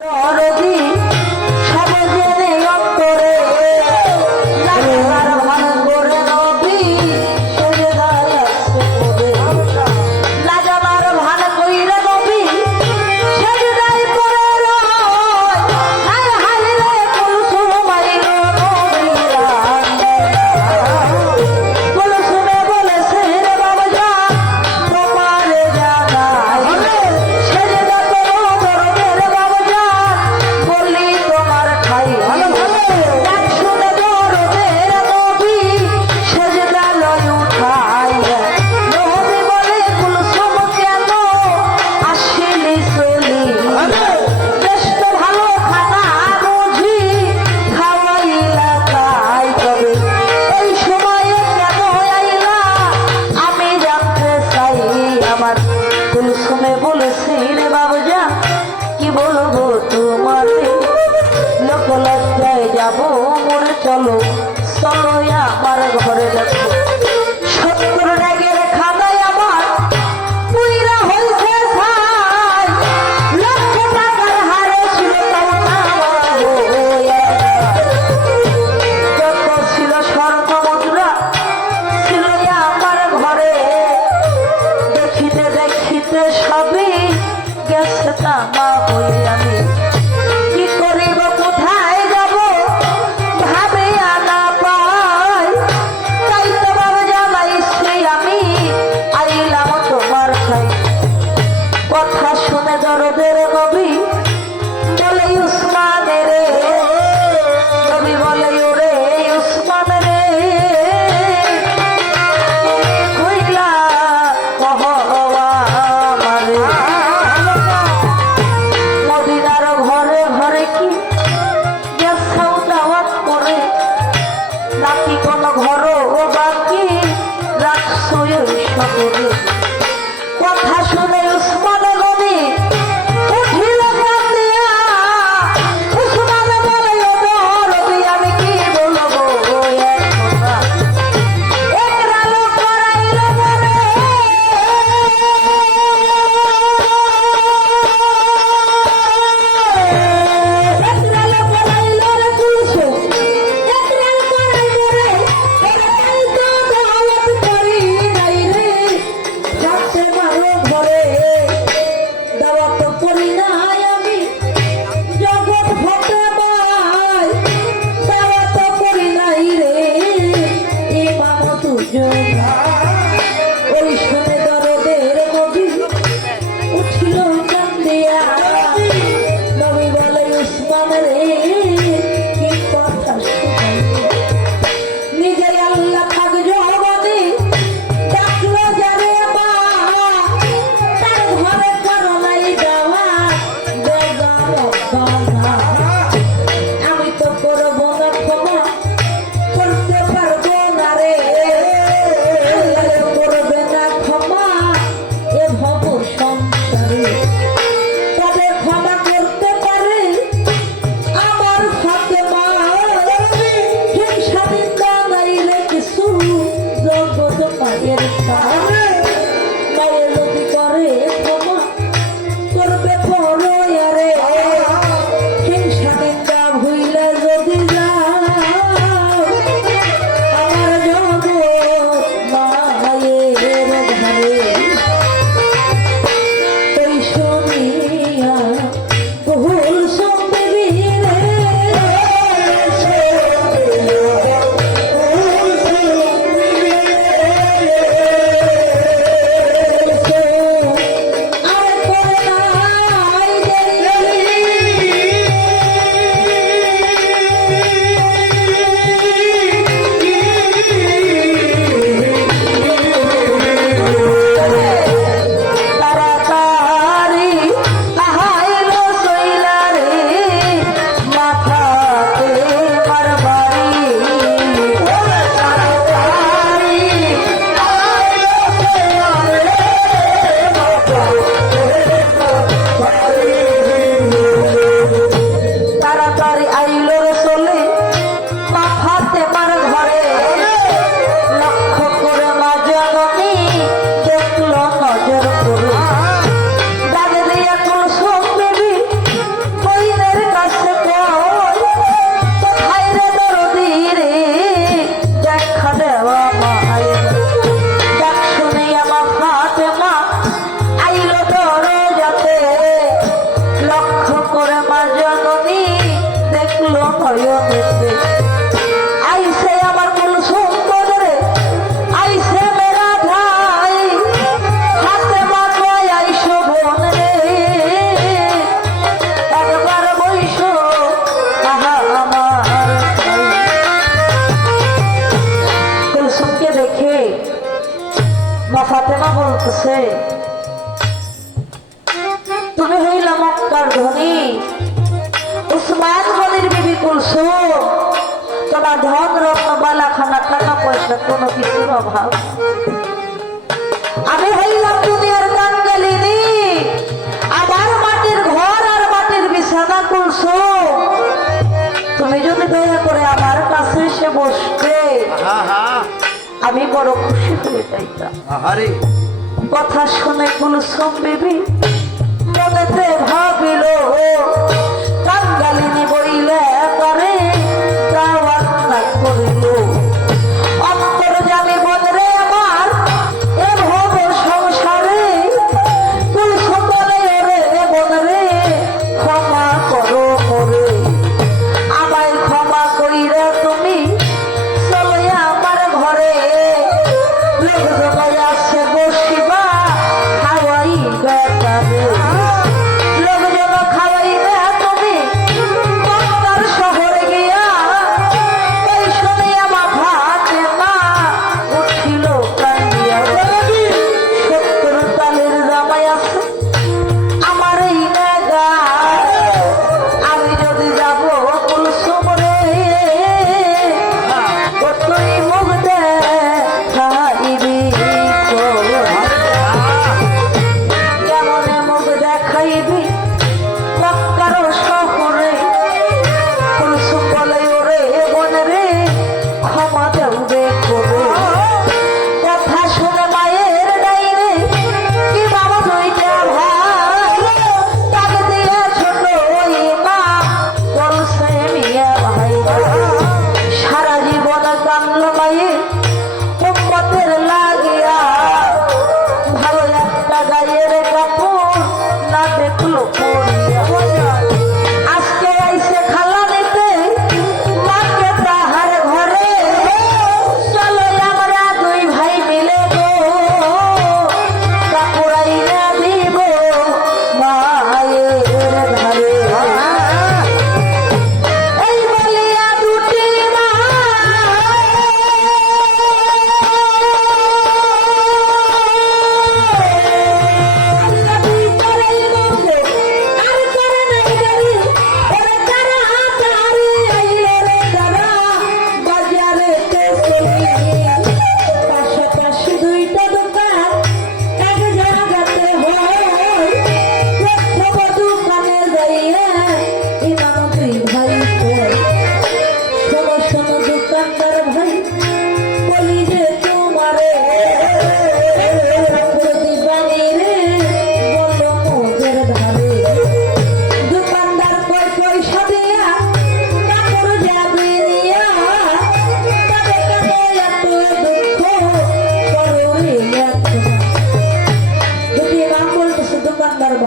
Oh, রকমে বল I'm sama kuya ধন রত্ন বালাখানা টাকা পয়সা কোনো কিছুর অভাব। আমি হইলাম দুনিয়ার কাঙ্গালিনী। আমার মাটির ঘর আর মাটির বিছানা করছ তুমি যদি দয়া করে আমার কাছে এসে বসবে আমি বড় খুশি হয়ে যাইতাম। কথা শুনে কুলসুম বিবি মনেতে ভাবিল কান্দ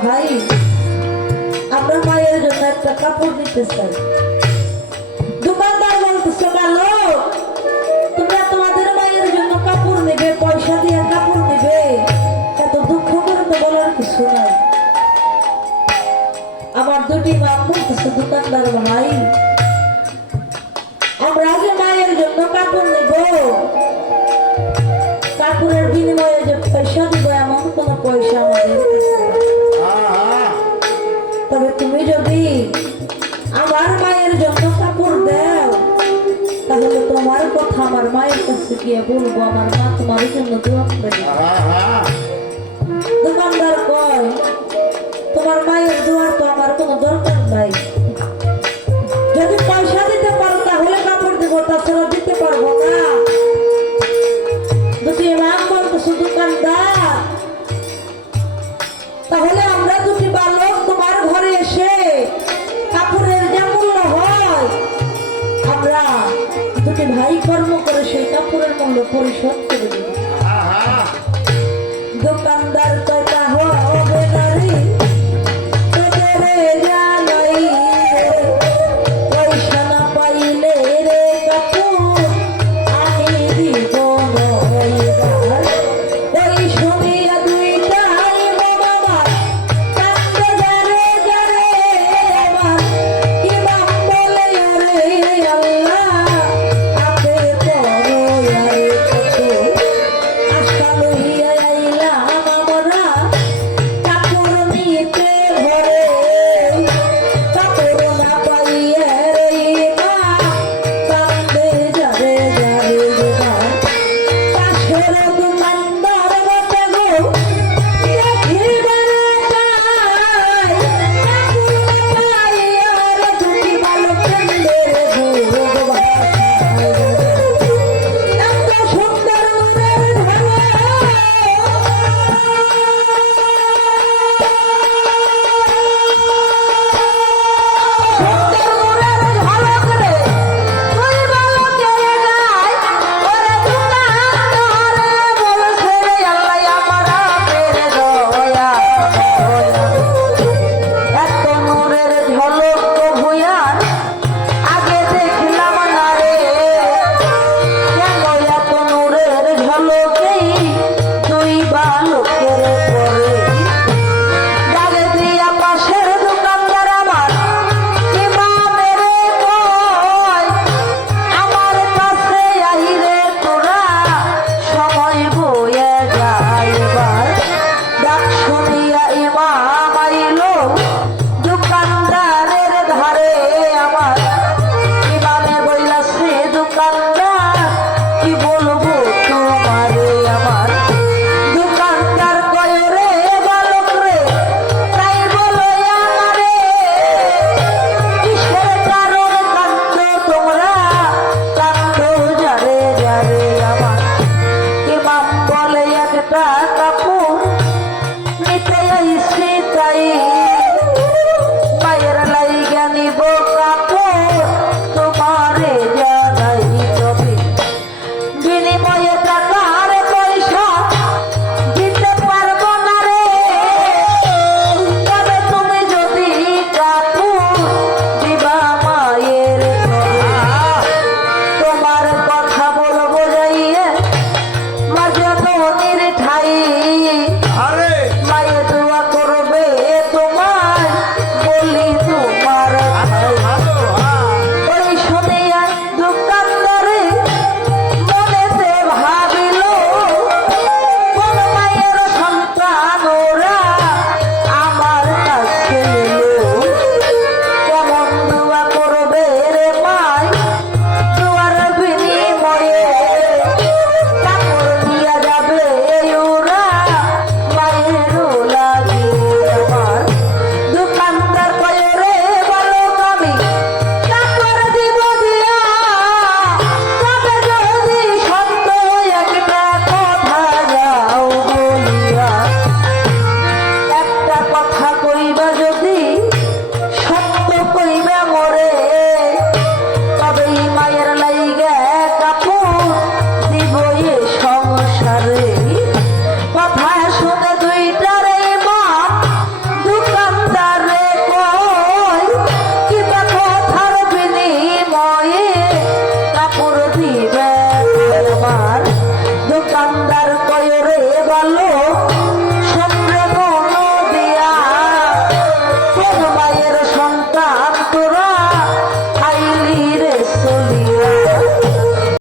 ভাই আমরা মায়ের জন্য একটা কাপড় নিতে চাই দোকানদার বলতেছে ভালো তোমরা তোমাদের মায়ের জন্য কাপড় নেবে, পয়সা দিয়ে কাপড় নেবে। এত দুঃখ করে তো বলার কিছু নাই। আমার দুটি মা বলতেছে, দোকানদার ভাই, আমরা আগে মায়ের জন্য কাপড় নেব। কাপড়ের বিনিময়ে কথা আমার মায়ের কাছে গিয়ে বলব, আমার মা তোমার জন্য দোয়া করে। দোকানদার কয়, তোমার মায়ের দোয়ার তো আমার কোনো দরকার নাই।